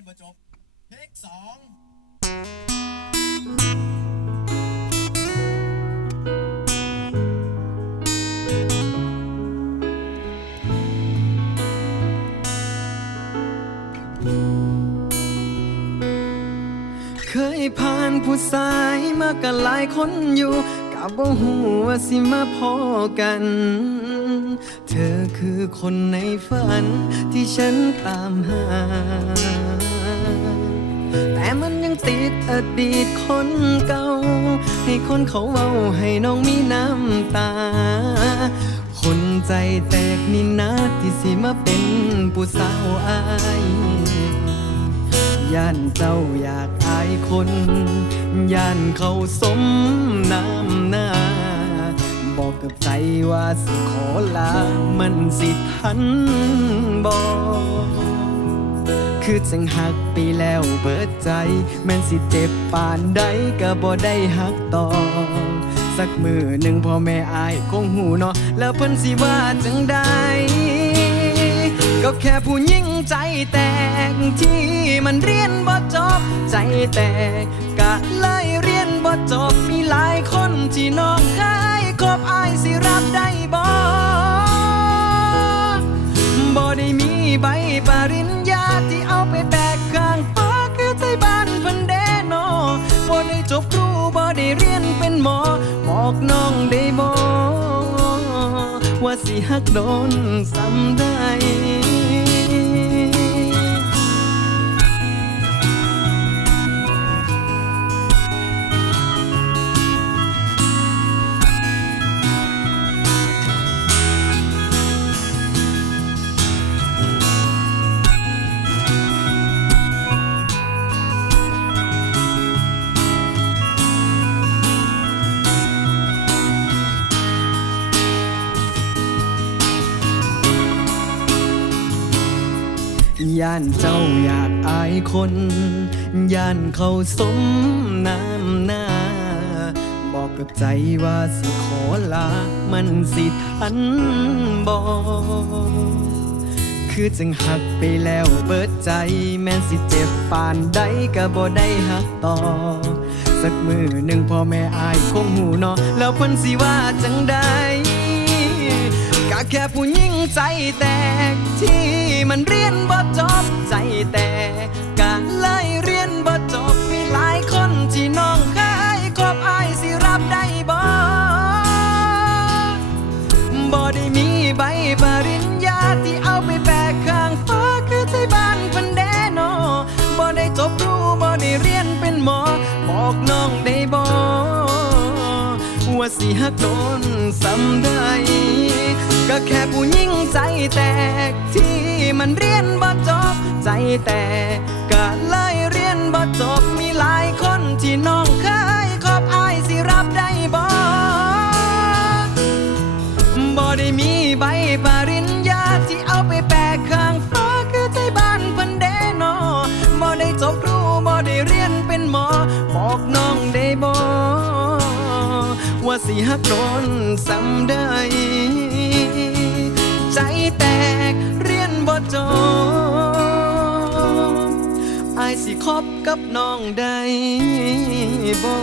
นบ่จบเทคสองเคยผ่านผู้ชายมากันหลายคนอยู่กับบ่ฮู้ว่าสิมาพอกัน เธอคือคนในฝันที่ฉันตามหา แต่มันยังติดอดีตคนเก่า ให้คนเขาเว้าให้น้องมีน้ำตา คนใจแตกนี่นะที่สิมาเป็นผู้สาวอายย่านเจ้าอยากอายคน ย่านเขาสมน้ำหน้า บอกกับใจว่าสิขอลา มันสิทันบอก คือจังหักไปแล้วเบิดใจ แม่นสิเจ็บปานใดก็บ่ได้หักต่อ สักมือหนึ่งพ่อแม่อายคงหูเนาะแล้วเพิ่นสิว่าจังใดก็แค่ผู้หญิงใจแตกที่มันเรียนบ่จบ ใจแตกกะเลยเรียนบ่จบ มีหลายคนที่น้องเคยคบอายสิรับได้บ่บ่ได้มีใบปริญญาที่ องได้บอกว่าสิฮักโดนซ้ำได้ ย่านเจ้าอยากอายคน ย่านเขาสมน้ำหน้า บอกกับใจว่าสิขอลา มันสิทันบอกคือจึงหักไปแล้วเบิดใจ แม่นสิเจ็บปานใดก็บ่ได้หักต่อ สักมือหนึ่งพ่อแม่อายคงหูเนาะแล้วเพิ่นสิว่าจังใด ก็แค่ผู้หญิงใจแตก ที่มันเรียนบ่จบใจแตกก็เลยเรียนบ่จบมีหลายคนที่น้องเคยคบอายสิรับได้บ่บ่ได้มีใบปริญญาที่เอาไปแบกข้างฟ้าคือใจบ้านพันแดโนบ่ได้จบครูบ่ได้เรียนเป็นหมอ บอกน้องได้บ่ว่าสิฮักโดนสำได้ ก็แค่ผู้หญิงใจแตก ที่มันเรียนบ่จบ ใจแตกก็เลยเรียนบ่จบ มีหลายคนที่น้องเคยคบอายสิรับได้บ่บ่ได้มีใบปริญญาที่เอาไปแปะข้างฟ้าคือใจบ้านเพันเดโนบ่ได้จบครูบ่ได้เรียนเป็นหมอ บอกน้องได้บ่ว่าสิฮักโดนสำ บอายสิคบกับน้องได้บ่